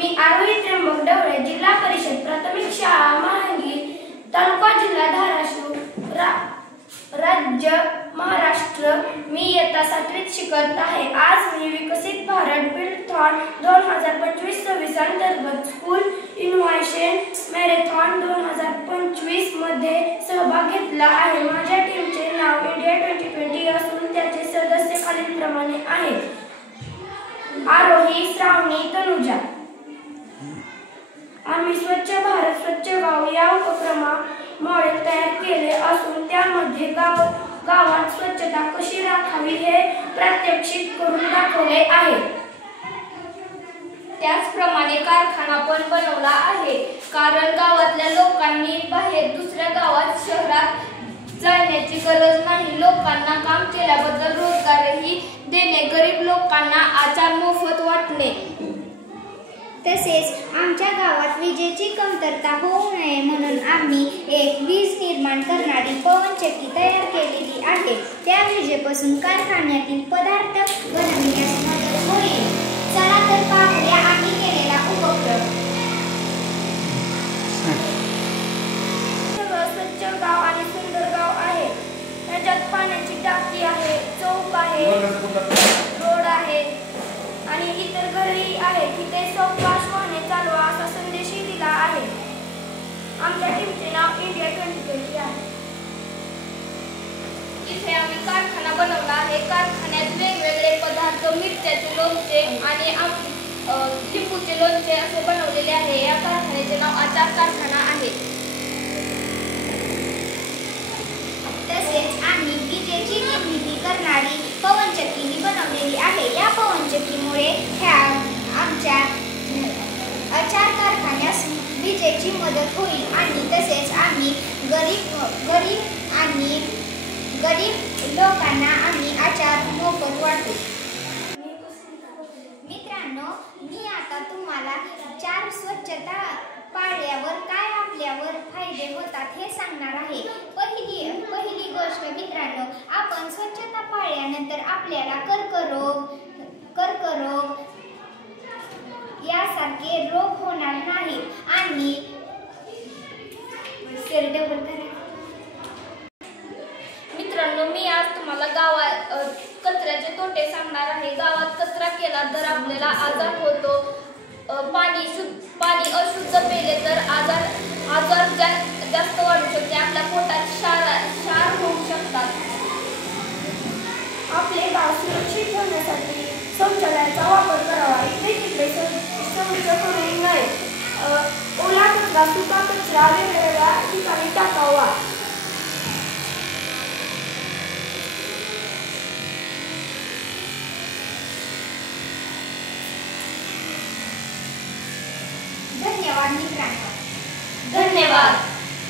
मी आरोही त्र्यंबक डवळे, जिल्हा परिषद प्राथमिक शाळा महांगी, तालुका जिल्हा धाराशिव, राज्य महाराष्ट्र। मी इयत्ता 7वीत शिकत आहे। आज मी विकसित भारत बिल्डथॉन 2025-26 अंतर्गत स्कूल इनोव्हेशन मॅरेथॉन 2025 मध्ये सहभाग घेतला आहे। माझ्या टीमचे नाव इंडिया 2020 असून त्याचे सदस्य खालीलप्रमाणे आहेत। आरोही, श्रावणी, तनुजा। आम्ही स्वच्छ भारत स्वच्छ गाव या उपक्रमा मॉडेल तयार केले असून त्यामध्ये गावात स्वच्छता कशी राखावी हे प्रात्यक्षिक करून दाखवले आहे। त्याचप्रमाणे कारखाना पण बनवला आहे, कारण गावातल्या लोकांनी बाहेर दुसऱ्या गावात शहरात जाण्याची गरज नाही। लोकांना काम केल्याबद्दल रोजगारही देणे, गरीब लोकांना आचार मोफत वाटणे। तसेच आमच्या गावात विजेची कमतरता होऊ नये म्हणून आम्ही एक वीज निर्माण करणारी पवनचक्की तयार केलेली आहे। त्या विजेपासून कारखान्यातील पदार्थ बनविण्यास मदत होईल। चला तर पाहूया आम्ही केलेला उपक्रम। स्वच्छ गाव आणि सुंदर गाव आहे। त्याच्यात पाण्याची टाकी आहे, चौक आहे, रोड आहे आणि इतर घरही आहे। तिथे सावकाश वाहने चालवा असा संदेशही दिला आहे। आमच्या टीमचे नाव इंडिया 2020 आहे। इथे आम्ही कारखाना बनवला आहे। कारखान्यात वेगवेगळे पदार्थ, मिरच्याचे लोणचे आणि लिंबूचे लोणचे असे बनवलेले आहे। या कारखान्याचे नाव आचार कारखाना आहे। तसेच आम्ही विजेची निर्मिती करणारी पवनचक्की बनवलेली आहे। या पवनचक्कीमुळे आमच्या आचार कारखान्यास विजेची मदत होईल आणि तसेच आम्ही गरीब लोकांना आम्ही आचार मोफत वाटू। मित्रांनो, मी आता तुम्हाला 4 स्वच्छता पाळल्यावर काय आपल्यावर फायदे होतात हे सांगणार आहे। पहिली गोष्ट मित्रांनो, आपण स्वच्छता पाळल्यानंतर आपल्याला कर्करोग यासारखे रोग होणार नाही आणि मित्रांनो, मी आज तुम्हाला गावात कचऱ्याचे तोटे सांगणार आहे। गावात कचरा केला तर आपल्याला आजार होतो। पाणी अशुद्ध पिले तर आजार जास्त वाढू शकते। आपल्या पोटात क्षार होऊ शकतात। आपले गाव सुरक्षित ठेवण्यासाठी शौचालयाचा वापर करावा। इकडे तिकडे शौच करू नये। ओला कचरा, सुका कचरा वेगवेगळ्या ठिकाणी टाकावा। धन्यवाद मित्रांनो। धन्यवाद।